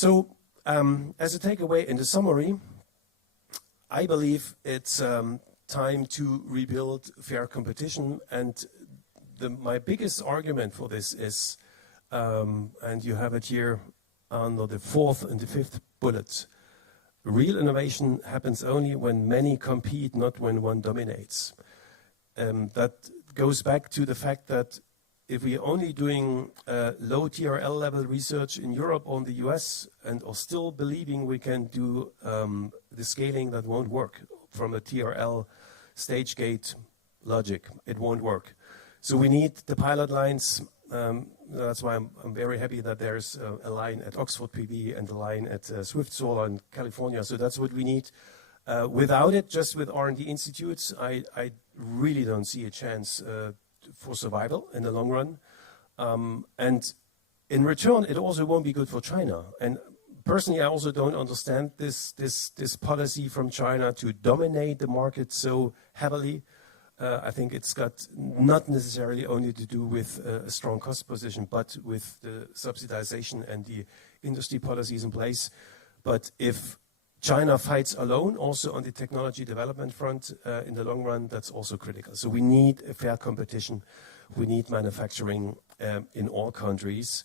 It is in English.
So as a takeaway in the summary, I believe it's time to rebuild fair competition, and my biggest argument for this is, and you have it here under the 4th and the 5th bullet, real innovation happens only when many compete, not when one dominates. That goes back to the fact that if we're only doing low TRL level research in Europe or in the US and are still believing we can do the scaling, that won't work from a TRL stage gate logic. It won't work. So we need the pilot lines. That's why I'm very happy that there's a line at Oxford PV and a line at Swift Solar in California. So that's what we need. Without it, just with R&D institutes, I really don't see a chance for survival in the long run. And in return, it also won't be good for China. And personally, I also don't understand this policy from China to dominate the market so heavily. I think it's got not necessarily only to do with a strong cost position, but with the subsidization and the industry policies in place. But if China fights alone, also on the technology development front, in the long run, that's also critical. So we need a fair competition. We need manufacturing in all countries.